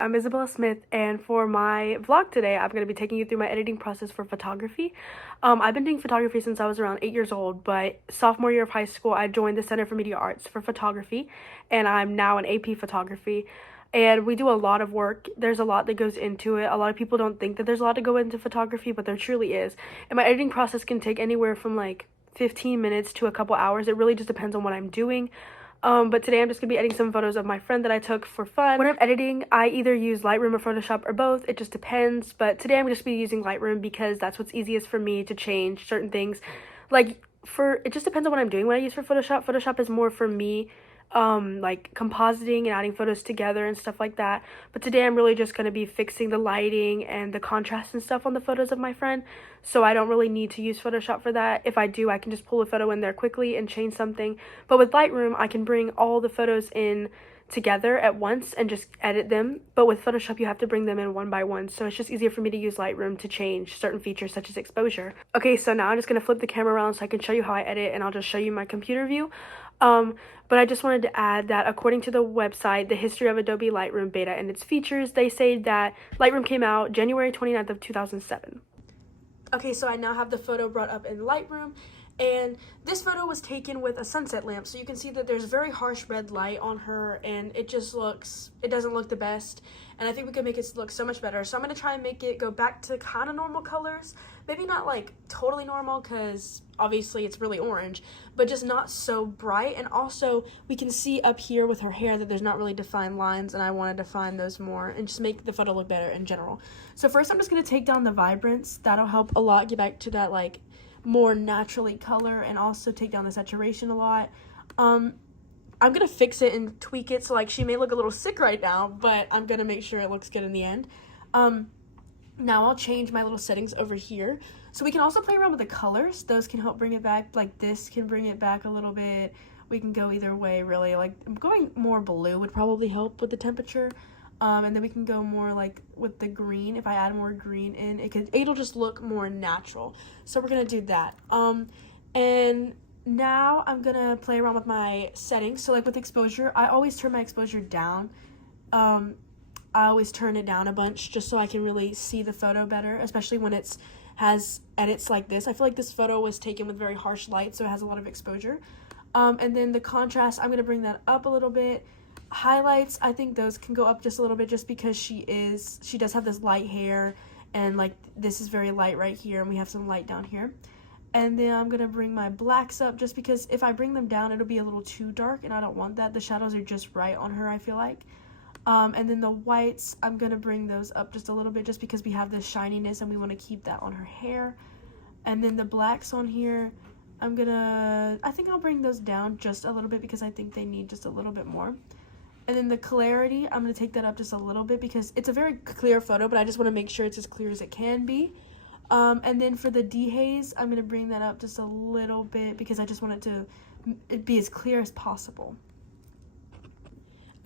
I'm Isabella Smith, and for my vlog today, I'm going to be taking you through my editing process for photography. I've been doing photography since I was around 8 years old, but sophomore year of high school, I joined the Center for Media Arts for photography, and I'm now in AP photography. And we do a lot of work. There's a lot that goes into it. A lot of people don't think that there's a lot to go into photography, but there truly is. And my editing process can take anywhere from like 15 minutes to a couple hours. It really just depends on what I'm doing. But today I'm just gonna be editing some photos of my friend that I took for fun. When I'm editing, I either use Lightroom or Photoshop or both. It just depends. But today I'm just be using Lightroom because that's what's easiest for me to change certain things. It just depends on what I'm doing when I use for Photoshop. Photoshop is more for me, like compositing and adding photos together and stuff like that. But today I'm really just going to be fixing the lighting and the contrast and stuff on the photos of my friend, so I don't really need to use Photoshop for that. If I do, I can just pull a photo in there quickly and change something. But with Lightroom, I can bring all the photos in together at once and just edit them. But with Photoshop, you have to bring them in one by one, so it's just easier for me to use Lightroom to change certain features such as exposure. Okay, so now I'm just going to flip the camera around so I can show you how I edit, and I'll just show you my computer view. But I just wanted to add that according to the website, The History of Adobe Lightroom Beta and its features, they say that Lightroom came out January 29th of 2007. Okay, so I now have the photo brought up in Lightroom, and this photo was taken with a sunset lamp, so you can see that there's very harsh red light on her, and it doesn't look the best, and I think we could make it look so much better. So I'm going to try and make it go back to kind of normal colors, maybe not like totally normal because obviously it's really orange, but just not so bright. And also we can see up here with her hair that there's not really defined lines, and I want to define those more and just make the photo look better in general. So first I'm just going to take down the vibrance. That'll help a lot get back to that like more naturally color, and also take down the saturation a lot. I'm gonna fix it and tweak it, so like she may look a little sick right now, but I'm gonna make sure it looks good in the end. Now I'll change my little settings over here, so we can also play around with the colors. Those can help bring it back. Like this can bring it back a little bit. We can go either way, really. Like going more blue would probably help with the temperature. And then we can go more like with the green. If I add more green in, it'll just look more natural. So we're gonna do that. And now I'm gonna play around with my settings. So like with exposure, I always turn my exposure down. I always turn it down a bunch just so I can really see the photo better, especially when has edits like this. I feel like this photo was taken with very harsh light, so it has a lot of exposure. And then the contrast, I'm gonna bring that up a little bit. Highlights, I think those can go up just a little bit, just because she does have this light hair, and like this is very light right here, and we have some light down here. And then I'm gonna bring my blacks up, just because if I bring them down, it'll be a little too dark, and I don't want that. The shadows are just right on her, I feel like. And then the whites, I'm gonna bring those up just a little bit, just because we have this shininess and we want to keep that on her hair. And then the blacks on here, I think I'll bring those down just a little bit, because I think they need just a little bit more. And then the clarity, I'm going to take that up just a little bit, because it's a very clear photo, but I just want to make sure it's as clear as it can be. And then for the dehaze, I'm going to bring that up just a little bit, because I just want it be as clear as possible.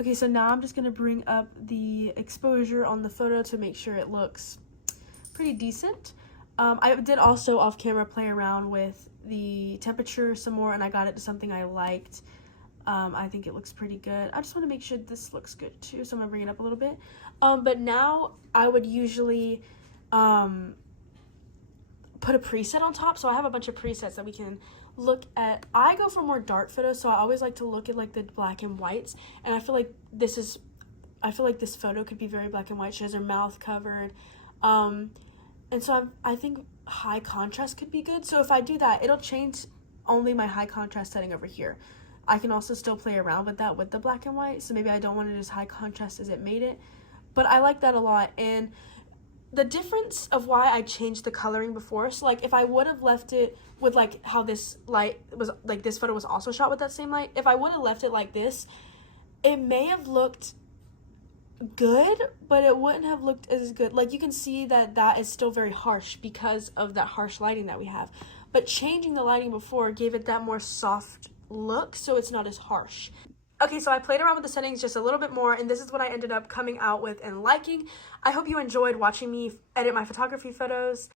Okay, so now I'm just going to bring up the exposure on the photo to make sure it looks pretty decent. I did also off camera play around with the temperature some more, and I got it to something I liked. I think it looks pretty good. I just want to make sure this looks good too, so I'm gonna bring it up a little bit. But now I would usually put a preset on top. So I have a bunch of presets that we can look at. I go for more dark photos, so I always like to look at like the black and whites, and I feel like this photo could be very black and white. She has her mouth covered, and so I think high contrast could be good. So if I do that, it'll change only my high contrast setting over here. I can also still play around with that with the black and white, so maybe I don't want it as high contrast as it made it, but I like that a lot. And the difference of why I changed the coloring before, so like if I would have left it with like how this light was, like this photo was also shot with that same light, if I would have left it like this, it may have looked good, but it wouldn't have looked as good. Like you can see that is still very harsh because of that harsh lighting that we have, but changing the lighting before gave it that more soft look, so it's not as harsh. Okay, so I played around with the settings just a little bit more, and this is what I ended up coming out with and liking. I hope you enjoyed watching me edit my photography photos.